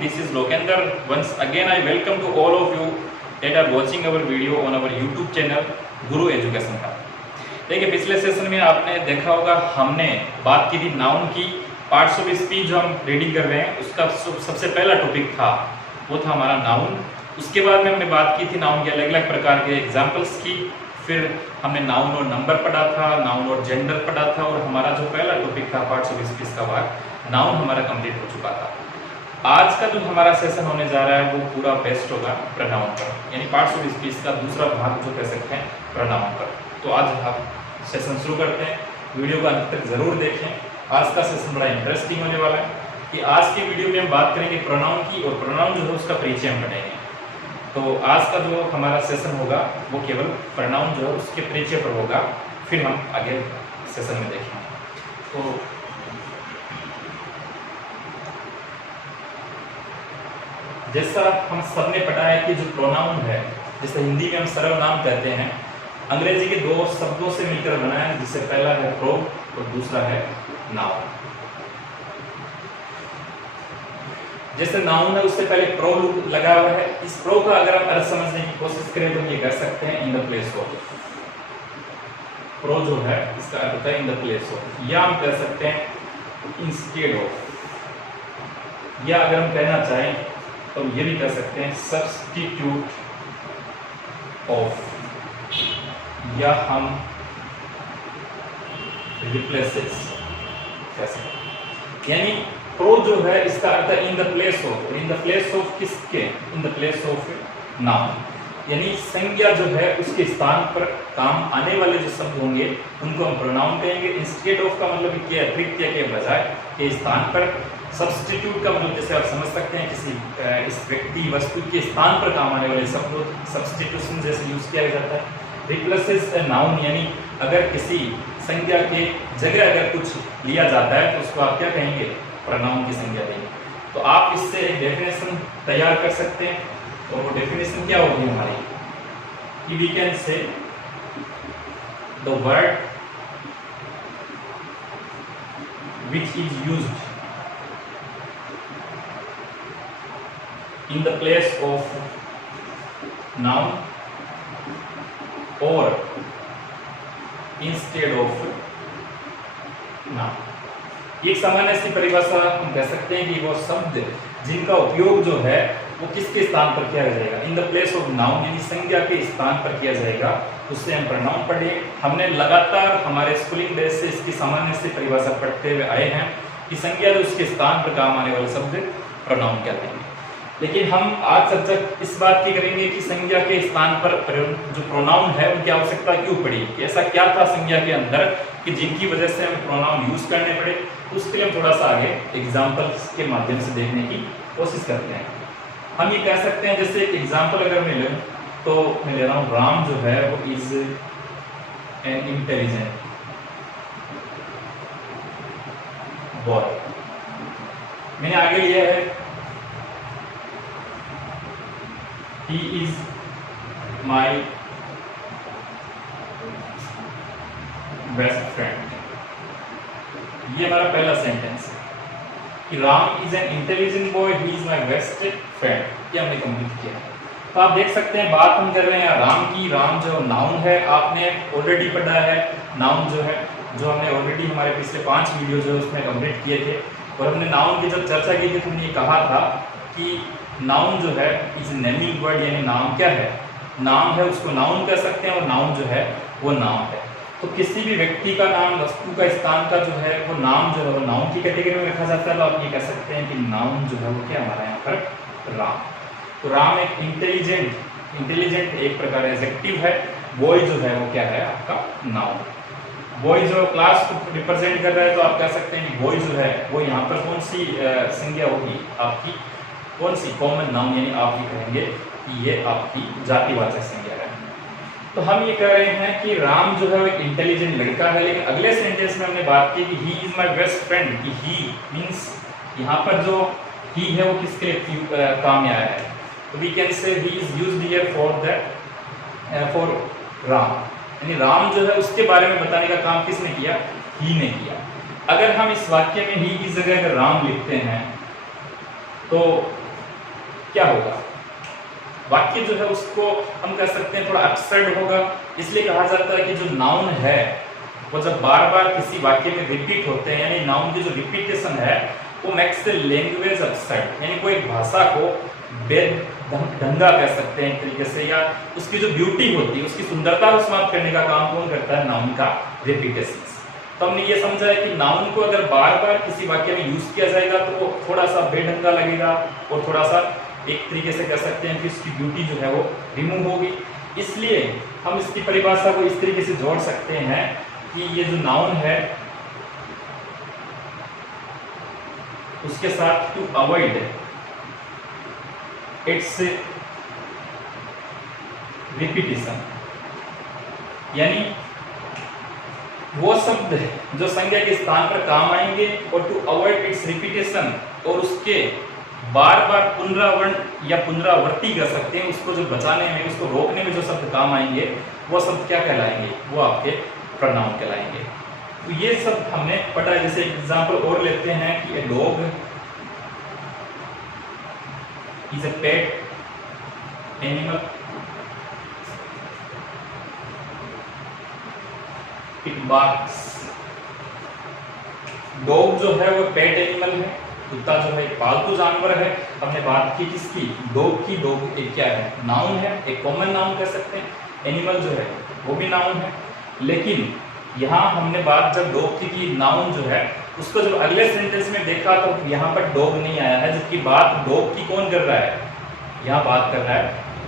this is Lokender. Once again I welcome to all of you that are watching our video on our YouTube channel Guru education का। देखिए पिछले session में आपने देखा होगा हमने बात की थी नाउन की। पार्ट्स ऑफ स्पीच जो हम रीडिंग कर रहे हैं उसका सबसे पहला टॉपिक था वो था हमारा नाउन। उसके बाद में हमने बात की थी नाउन के अलग अलग प्रकार के एग्जाम्पल्स की। फिर हमने नाउन और नंबर पढ़ा था, नाउन और जेंडर पढ़ा था और हमारा जो पहला टॉपिक था पार्ट्स ऑफ स्पीच का भाग नाउन हमारा कंप्लीट हो चुका था। आज का जो हमारा सेशन होने जा रहा है वो पूरा बेस्ट होगा प्रोनाउन पर, यानी पार्ट्स ऑफ स्पीच का दूसरा भाग जो कह सकते हैं प्रोनाउन पर। तो आज हम सेशन शुरू करते हैं, वीडियो को अंत तक जरूर देखें। आज का सेशन बड़ा इंटरेस्टिंग होने वाला है कि आज के वीडियो में हम बात करेंगे प्रोनाउन की और प्रोनाउन जो है उसका परिचय हम पढ़ेंगे। तो आज का जो हमारा सेशन होगा वो केवल प्रोनाउन जो है उसके परिचय पर होगा, फिर हम आगे सेशन में देखेंगे। तो जैसा हम सबने पढ़ा है कि जो प्रोनाउन है, जैसे हिंदी में हम सर्वनाम कहते हैं, अंग्रेजी के दो शब्दों से मिलकर बना है, जिससे पहला है प्रो और दूसरा है नाउन। जैसे नाउन है उससे पहले प्रो लगा हुआ है। इस प्रो का अगर हम अर्थ समझने की कोशिश करें तो ये कह सकते हैं इन द प्लेस ऑफ। प्रो जो है इसका अर्थ होता है इन द प्लेस ऑफ, या हम कह सकते हैं इंस्टेड ऑफ, या अगर हम कहना चाहें तो ये भी कह सकते हैं सब्स्टिट्यूट ऑफ, या हम रिप्लेसेस कह सकते हैं। यानी प्रो जो है इसका अर्थ है इन द प्लेस ऑफ, और इन द प्लेस ऑफ किसके? इन द प्लेस ऑफ नाउन, यानी संज्ञा जो है उसके स्थान पर काम आने वाले जो शब्द होंगे उनको हम प्रोनाउन कहेंगे। इंस्टेड ऑफ का मतलब क्या है? प्रत्यय के बजाय के स्थान पर। सब्स्टिट्यूट का मतलब जैसे आप समझ सकते हैं किसी इस व्यक्ति वस्तु के स्थान पर काम आने वाले शब्द सब्स्टिट्यूशन जैसे यूज किया जाता है। रिप्लेसेस ए नाउन, यानी अगर किसी संज्ञा के जगह अगर कुछ लिया जाता है तो उसको आप क्या कहेंगे? प्रोनाउन की संज्ञा देंगे। तो आप इससे एक डेफिनेशन तैयार कर सकते हैं, और वो डेफिनेशन क्या होगी हमारी कि we can say the word which is used in the place of noun or instead of noun। एक सामान्य सी परिभाषा हम कह सकते हैं कि वो शब्द जिनका उपयोग जो है वो किसके स्थान पर किया जाएगा? इन द प्लेस ऑफ नाउन, यानी संज्ञा के स्थान पर किया जाएगा, उससे हम प्रोनाउन पढ़े। हमने लगातार हमारे स्कूलिंग डेज से इसकी सामान्य सी परिभाषा पढ़ते हुए आए हैं कि संज्ञा जो उसके स्थान पर काम आने वाले शब्द प्रोनाउन कहते हैं। लेकिन हम आज चर्चा इस बात की करेंगे कि संज्ञा के स्थान पर जो प्रोनाउन है उनकी आवश्यकता क्यों पड़ी, कि ऐसा क्या था संज्ञा के अंदर कि जिनकी वजह से हमें प्रोनाउन यूज करने पड़े। उसके लिए हम थोड़ा सा आगे एग्जांपल्स के माध्यम से देखने की कोशिश करते हैं। हम ये कह सकते हैं, जैसे एक एग्जांपल अगर मैं लूं तो मैं ले रहा हूं राम जो है वो इज एन इंटेलिजेंट बॉय। मैंने आगे लिया है he is my best friend। ये हमारा पहला सेंटेंस है कि Ram is an intelligent boy, he is my best friend. ये हमने कंप्लीट किया। तो आप देख सकते हैं बात हम कर रहे हैं राम की। राम जो नाउन है आपने ऑलरेडी पढ़ा है। नाउन जो है जो हमने ऑलरेडी हमारे पिछले 5 वीडियो जो है उसमें कंप्लीट किए थे, और हमने नाउन की जब चर्चा की थी तो हमने ये कहा था कि नाउन जो है इज नेमिंग वर्ड, यानी नाम क्या है? नाम है, उसको नाउन कह सकते हैं, और नाउन जो है वो नाम है। तो किसी भी व्यक्ति का नाम, वस्तु का, स्थान का जो है वो नाम जो है वो नाउन की कैटेगरी में रखा जाता है। तो आप ये कह सकते हैं कि नाउन जो है वो क्या हमारा यहाँ पर राम। तो राम एक इंटेलिजेंट एक प्रकार एडजेक्टिव है। बॉय जो है वो क्या है आपका नाउन। बॉय जो क्लास को रिप्रेजेंट कर रहा है तो आप कह सकते हैं कि बॉय जो है वो यहाँ पर कौन सी संज्ञा होगी आपकी? कौन सी? कॉमन नाउन, यानी आप ये कहेंगे कि ये आपकी जातिवाचक संज्ञा है। तो हम ये कह रहे हैं कि राम जो है वो एक इंटेलिजेंट लड़का है। लेकिन अगले सेंटेंस में हमने बात की कि he is my best friend, कि ही मींस यहाँ पर जो ही है वो किसके लिए काम में आया है? तो we can say he is used here for Ram, यानी राम जो है उसके बारे में बताने का काम किसने किया? ही ने किया। अगर हम इस वाक्य में ही की जगह अगर राम लिखते हैं तो क्या होगा, वाक्य जो है उसको हम कह सकते हैं थोड़ा एब्सर्ड होगा। इसलिए कहा जाता है कि जो नाउन है वो जब बार बार किसी वाक्य में रिपीट होते हैं, यानी नाउन की जो रिपीटेशन है वो मेक्स द लैंग्वेज एब्सर्ड, यानी कोई भाषा को बेढंगा कह सकते हैं एक तरीके से, या उसकी जो ब्यूटी होती है उसकी सुंदरता को समाप्त करने का काम कौन करता है, नाउन का रिपीटेशन। तो हमने ये समझा है कि नाउन को अगर बार बार किसी वाक्य में यूज किया जाएगा तो वो थोड़ा सा बेढंगा लगेगा और थोड़ा सा एक तरीके से कह सकते हैं कि उसकी ब्यूटी जो है वो रिमूव होगी। इसलिए हम इसकी परिभाषा को इस तरीके से जोड़ सकते हैं कि ये जो नाउन है उसके साथ टू अवॉइड इट्स रिपीटिशन, यानी वो शब्द जो संज्ञा के स्थान पर काम आएंगे और टू अवॉइड इट्स रिपीटेशन, और उसके बार बार पुनरावर्ण या पुनरावृत्ति कर सकते हैं, उसको जो बचाने में, उसको रोकने में जो शब्द काम आएंगे वो शब्द क्या कहलाएंगे, वो आपके प्रोनाउन कहलाएंगे। तो ये सब हमने पढ़ा है। जैसे एग्जांपल और लेते हैं कि a dog is a pet animal, it barks. Dog जो है वो पेट एनिमल है, कुत्ता जो है एक पालतू जानवर है। हमने बात की किसकी, डॉग की। डॉग एक क्या है, नाउन है, एक कॉमन नाउन कह सकते हैं। एनिमल जो है वो भी नाउन है, लेकिन यहाँ हमने बात जब डॉग की नाउन जो है उसको जब अगले सेंटेंस में देखा तो यहाँ पर डॉग नहीं आया है, जबकि बात डॉग की कौन कर रहा है, यहाँ बात कर रहा है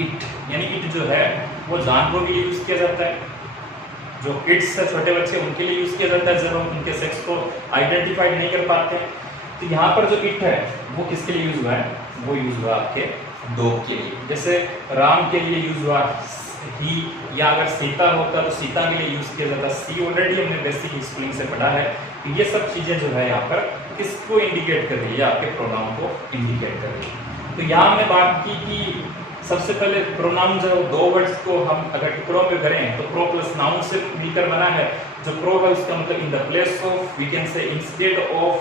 इट, यानी इट जो है वो जानवरों के लिए यूज किया जाता है, जो किड्स है छोटे बच्चे उनके लिए यूज किया जाता है जब हम उनके सेक्स को आइडेंटिफाइड नहीं कर पाते हैं। तो यहाँ पर जो इट है वो किसके लिए यूज हुआ है, वो यूज हुआ आपके डॉग के लिए। जैसे राम के लिए यूज हुआ ही, या अगर सीता होता तो सीता के लिए यूज किया जाता सी। ऑलरेडी हमने बेसिक स्कूलिंग से पढ़ा है। तो ये सब चीजें जो है यहाँ पर किसको इंडिकेट कर रही है, आपके प्रोनाउन को इंडिकेट कर रही है। तो यहाँ हमने बात की कि सबसे पहले प्रोनाउन जो दो वर्ड्स को हम अगर टुकड़ों में करें तो प्रो प्लस नाउन से मिलकर बना है। जो प्रो है उसका मतलब in the place of, we can say instead of,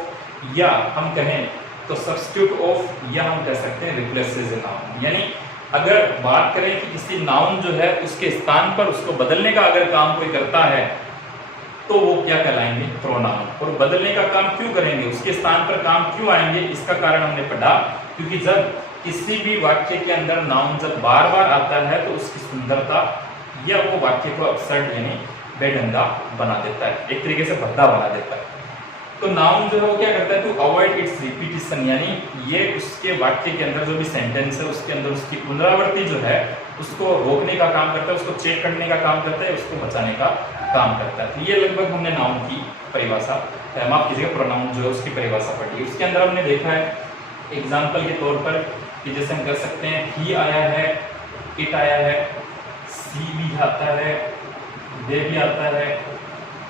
या हम कहें तो सब्स्टिट्यूट ऑफ, या हम कह सकते हैं रिप्लेसेस ए नाउन। यानी अगर बात करें कि किसी नाउन जो है उसके स्थान पर उसको बदलने का अगर काम कोई करता है तो वो क्या कहलाएंगे, प्रोनाउन। और बदलने का काम क्यों करेंगे, उसके स्थान पर काम क्यों आएंगे, इसका कारण हमने पढ़ा। क्योंकि जब किसी भी वाक्य के अंदर नाउन जब बार बार आता है तो उसकी सुंदरता या वो वाक्य को अपसर्ड यानी बेढंगा बना देता है, एक तरीके से भद्दा बना देता है। तो नाउन जो है वो क्या करता है, टू अवॉइड इट्स रिपीटिशन, यानी ये उसके वाक्य के अंदर जो भी सेंटेंस है उसके अंदर उसकी पुनरावृत्ति जो है उसको रोकने का काम करता है, उसको चेक करने का काम करता है, उसको बचाने का काम करता है। तो ये लगभग हमने नाउन की परिभाषा, माफ कीजिएगा, प्रोनाउन जो है उसकी परिभाषा पढ़ी। उसके अंदर हमने देखा है एग्जाम्पल के तौर पर कि जैसे हम कह सकते हैं ही आया है, इट आया है, सी भी आता है, दे भी आता है,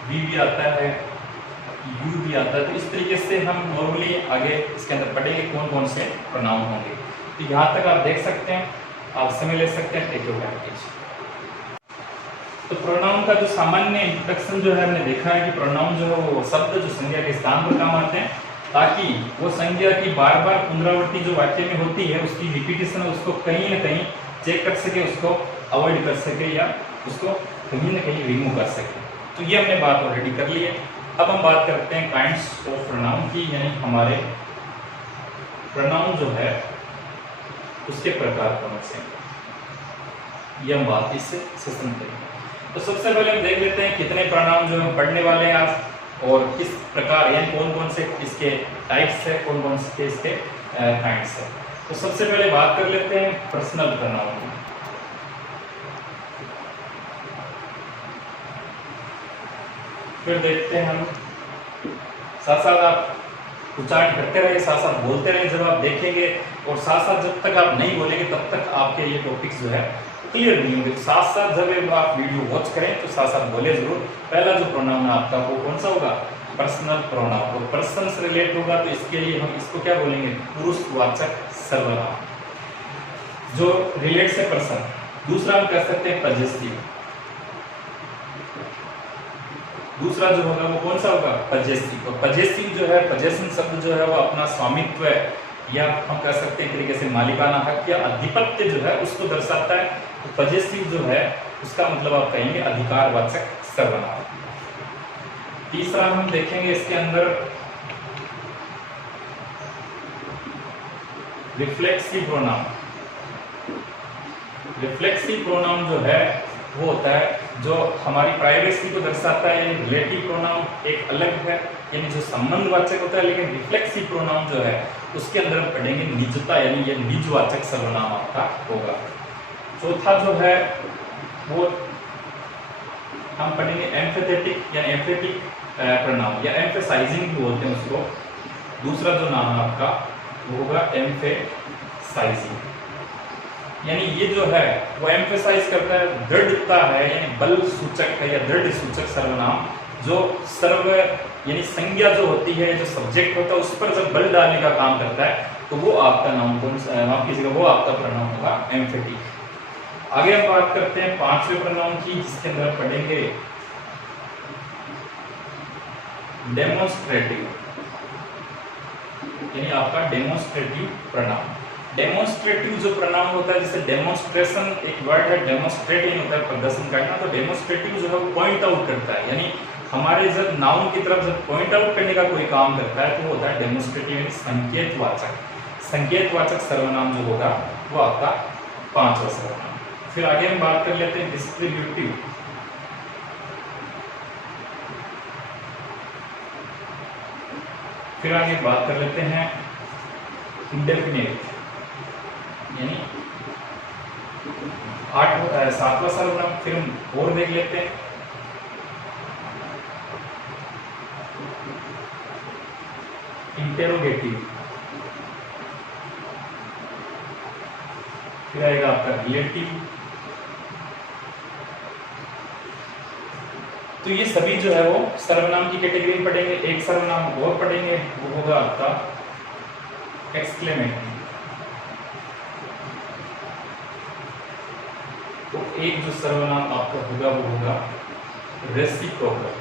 वी भी आता है, यू भी आता है। तो इस तरीके से हम नॉर्मली आगे इसके अंदर पढ़ेंगे कौन कौन से प्रोनाउन होंगे। तो यहाँ तक आप देख सकते हैं, आप समय ले सकते हैं, टेक योर एडवांटेज। तो प्रोनाउन का जो सामान्य इंट्रोडक्शन जो है हमने देखा है कि प्रोनाउन जो है वो शब्द जो संज्ञा के स्थान पर काम आते हैं, ताकि वो संज्ञा की बार बार पुनरावृत्ति जो वाक्य में होती है उसकी रिपीटेशन उसको कहीं ना कहीं चेक कर सके, उसको अवॉइड कर सके, या उसको कहीं ना कहीं रिमूव कर सके। तो ये हमने बात ऑलरेडी कर ली है। अब हम बात करते हैं काइंड्स ऑफ प्रोनाउन की, यानी हमारे प्रोनाउन जो है उसके प्रकार कौन से, ये हम बात इससे सेशन करेंगे। तो सबसे पहले हम देख लेते हैं कितने प्रोनाउन जो हम पढ़ने वाले हैं आज, और किस प्रकार यानी कौन कौन से इसके टाइप्स है, कौन कौन से इसके काइंड्स है। तो सबसे पहले बात कर लेते हैं पर्सनल प्रोनाउन की। फिर देखते हैं हम, साथ साथ आप उच्चारण करते रहे, साथ साथ बोलते रहे जब आप देखेंगे, और साथ साथ जब तक आप नहीं बोलेंगे तब तक आपके ये टॉपिक्स जो है क्लियर नहीं होंगे। साथ साथ जब आप वीडियो वॉच करें तो साथ साथ बोले जरूर। पहला जो प्रोनाउन है आपका वो कौन सा होगा, पर्सनल प्रोनाउन। तो पर्सन से रिलेट होगा तो इसके लिए हम इसको क्या बोलेंगे, पुरुषवाचक सर्वनाम जो रिलेट से पर्सन। दूसरा हम कह सकते हैं पजेसिव, दूसरा जो होगा वो कौन सा होगा, पजेसिव। तो पजेसिव जो है, पजेशन शब्द जो है वो अपना स्वामित्व या हम कह सकते हैं एक तरीके से मालिकाना हक या आधिपत्य जो है उसको दर्शाता है। तो पजेसिव जो है उसका मतलब आप कहेंगे अधिकारवाचक सर्वनाम। तीसरा हम देखेंगे इसके अंदर रिफ्लेक्सिव प्रोनाउन। रिफ्लेक्सिव प्रोनाउन जो है वो होता है जो हमारी प्राइवेसी को दर्शाता है, यानी रिलेटिव प्रोनाउन एक अलग है, यानी जो संबंधवाचक होता है, लेकिन रिफ्लेक्सिव प्रोनाउन जो है उसके अंदर हम पढ़ेंगे निजता, यानी ये निजवाचक सर्वनाम आपका होगा। चौथा जो है वो हम पढ़ेंगे एम्फेथेटिक या एम्फेटिक प्रोनाउन या एम्फेसाइजिंग बोलते हैं उसको। दूसरा जो नाम है आपका वो होगा एम्फेसाइजिंग, यानी ये जो है वो एम्फेसाइज करता है, दृढ़ता है, यानी बल सूचक है या दृढ़ सूचक सर्वनाम जो सर्व यानी संज्ञा जो होती है, जो सब्जेक्ट होता है उस पर जब बल डालने का काम करता है तो वो आपका नाउन कौन सा, माफ कीजिएगा, वो आपका प्रोनाउन होगा एम्फेटिक। आगे हम बात करते हैं पांचवें प्रोनाउन की, जिसके अंदर पढ़ेंगे डेमोन्स्ट्रेटिव, यानी आपका डेमोन्स्ट्रेटिव प्रोनाउन। डेमोन्स्ट्रेटिव जो प्रोनाउन होता है, जैसे डेमोन्स्ट्रेशन एक वर्ड है, डेमोन्स्ट्रेट यानी होता है प्रदर्शन करना, तो डेमोन्स्ट्रेटिव जो है वो पॉइंट आउट करता है, यानी हमारे जब नाउन की तरफ जब पॉइंट आउट करने का कोई काम करता है तो वो होता है डेमोन्स्ट्रेटिव, यानी संकेतवाचक। संकेतवाचक सर्वनाम जो होगा वो आपका पांचवा सर्वनाम। फिर आगे हम बात कर लेते हैं डिस्ट्रीब्यूटिव। फिर आगे बात कर लेते हैं इंडेफिनिट, यानी सातवां सर्वनाम। फिर हम और देख लेते हैं इंटेरोगेटिव। फिर आएगा आपका रिलेटिव। तो ये सभी जो है वो सर्वनाम की कैटेगरी में पढ़ेंगे। एक सर्वनाम और पढ़ेंगे वो होगा आपका एक्सक्लेमेटरी। तो एक जो सर्वनाम आपका होगा वो होगा रेसिप्रोकल।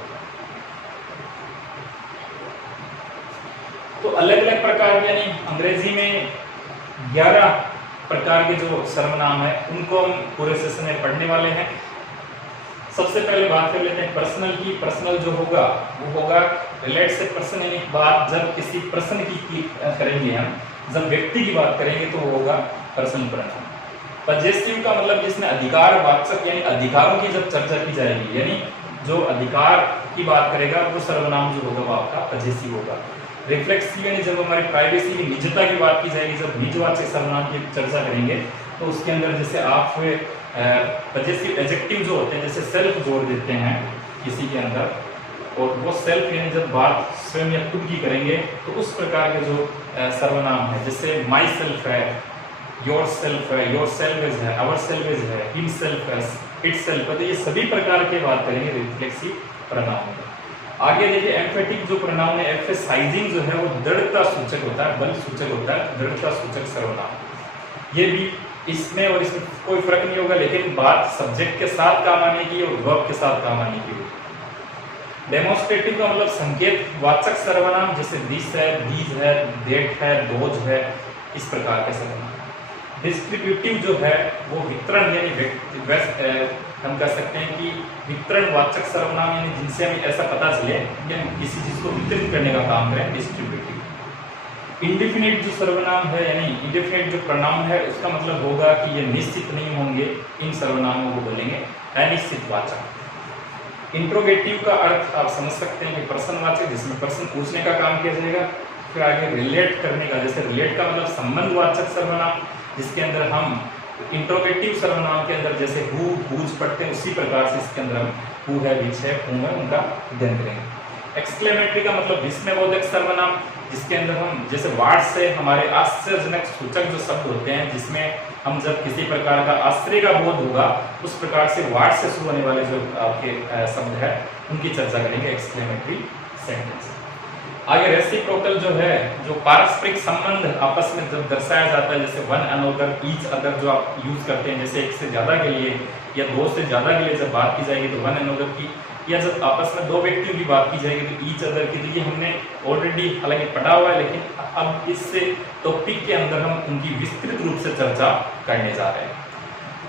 तो अलग अलग प्रकार के, यानी अंग्रेजी में 11 प्रकार के जो सर्वनाम है उनको हम पूरे सेशन में पढ़ने वाले हैं। सबसे पहले बात कर लेते हैं पर्सनल की। पर्सनल जो होगा वो होगा रिलेट से पर्सन, यानी बात जब किसी पर्सन की करेंगे, हम जब व्यक्ति की बात करेंगे तो वो होगा पर्सनल प्रोनाउन। पजेसिव का मतलब जिसमें अधिकारवाचक यानी अधिकारों की जब चर्चा की जाएगी, यानी जो अधिकार की बात करेगा वो सर्वनाम जो होगा वो आपका पजेसिव होगा। रिफ्लेक्सिव यानी जब हमारी प्राइवेसी की निजता की बात की जाएगी, जब निजवाचक सर्वनाम की चर्चा करेंगे तो उसके अंदर जैसे आप पजेसिव एडजेक्टिव जो होते हैं, जैसे सेल्फ जोड़ देते हैं किसी के अंदर, और वो सेल्फ यानी जब बात स्वयं या खुद की करेंगे तो उस प्रकार के जो सर्वनाम है, जैसे माई सेल्फ है, योर सेल्फ है, योर सेल्वेज है, आवर सेल्वेज है, हिम सेल्फ है, इट सेल्फ है, तो ये सभी प्रकार के बात करेंगे रिफ्लेक्सिव प्रोनाउन। आगे देखिए एम्फेटिक जो प्रोनाउन है, एम्फेसाइजिंग जो है वो दृढ़ता सूचक होता है, बल सूचक होता है, दृढ़ता सूचक सर्वनाम। ये भी इसमें और इसमें कोई फर्क नहीं होगा, लेकिन बात सब्जेक्ट के साथ काम आने की और वर्ब के साथ काम आने की होगी। डेमोन्स्ट्रेटिव का मतलब संकेत वाचक सर्वनाम, जैसे दिस है, दीज है, देट है, दोज है, इस प्रकार के सर्वनाम। डिस्ट्रीब्यूटिव जो है वो वितरण यानी हम कह सकते हैं कि वितरण वाचक सर्वनाम, यानी जिनसे हमें ऐसा पता चले कि हम किसी चीज को वितरित करने का काम करें, डिस्ट्रीब्यूटिव। इंडेफिनिट जो सर्वनाम है, यानी इंडेफिनिट जो प्रोनाउन है, उसका मतलब होगा कि ये निश्चित नहीं होंगे, इन सर्वनामों को बोलेंगे अनिश्चित वाचक। इंट्रोगेटिव का अर्थ आप समझ सकते हैं कि प्रश्नवाचक, जिसमें प्रश्न पूछने का काम किया जाएगा। फिर आगे रिलेट करने का, जैसे रिलेट का मतलब संबंधवाचक सर्वनाम, जिसके अंदर हम इंट्रोगेटिव सर्वनाम के अंदर जैसे हु, हुज पढ़ते हैं, उसी प्रकार से इसके अंदर हम हु है, विच है, हूं है, उनका अध्ययन करेंगे। एक्सक्लेमेटरी का मतलब विस्मयबोधक सर्वनाम, जिसके अंदर हम जैसे वार्ड से हमारे आश्चर्यजनक सूचक जो शब्द होते हैं, जिसमें हम जब किसी प्रकार का आश्चर्य का बोध होगा उस प्रकार से वार्ड से शुरू होने वाले जो आपके शब्द है उनकी चर्चा करेंगे एक्सक्लेमेटरी सेंटेंस। आगे रेसिप्रोकल जो है, जो पारस्परिक संबंध आपस में जब दर्शाया जाता है, जैसे वन अनदर, ईच अदर जो आप यूज करते हैं, जैसे एक से ज्यादा के लिए या दो से ज़्यादा के लिए जब बात की जाएगी तो वन अनदर की, या जब आपस में दो व्यक्तियों की बात की जाएगी तो ईच अदर की। तो ये हमने ऑलरेडी हालांकि पढ़ा हुआ है, लेकिन अब इससे टॉपिक के अंदर हम उनकी विस्तृत रूप से चर्चा करने जा रहे हैं।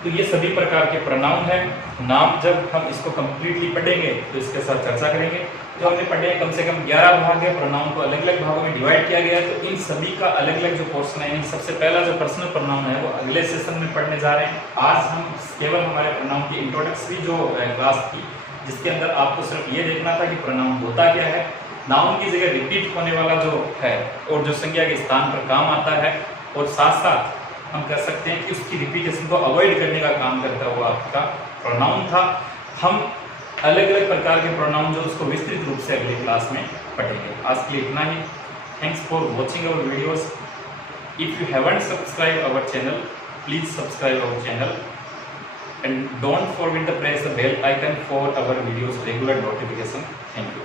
तो ये सभी प्रकार के प्रोनाउन है। नाम जब हम इसको कंप्लीटली पढ़ेंगे तो इसके साथ चर्चा करेंगे। जो हमने पढ़े हैं कम से कम 11 भाग है, प्रोनाउन को अलग अलग भागों में डिवाइड किया गया है। तो इन सभी का अलग अलग जो पोर्शन है, सबसे पहला जो पर्सनल प्रोनाउन है वो अगले सेशन में पढ़ने जा रहे हैं। आज हम केवल हमारे प्रोनाउन की इंट्रोडक्टरी जो क्लास थी, जिसके अंदर आपको सिर्फ ये देखना था कि प्रोनाउन होता क्या है, नाउन की जगह रिपीट होने वाला जो है और जो संज्ञा के स्थान पर काम आता है, और साथ साथ हम कह सकते हैं कि उसकी रिपीटेशन को अवॉइड करने का काम करता हुआ आपका प्रोनाउन था। हम अलग अलग प्रकार के प्रोनाउन जो उसको विस्तृत रूप से अगली क्लास में पढ़ेंगे। आज के लिए इतना ही। Thanks for watching our videos. If you haven't subscribe our channel, please subscribe our channel and don't forget to press the bell icon for our videos regular notification. Thank you.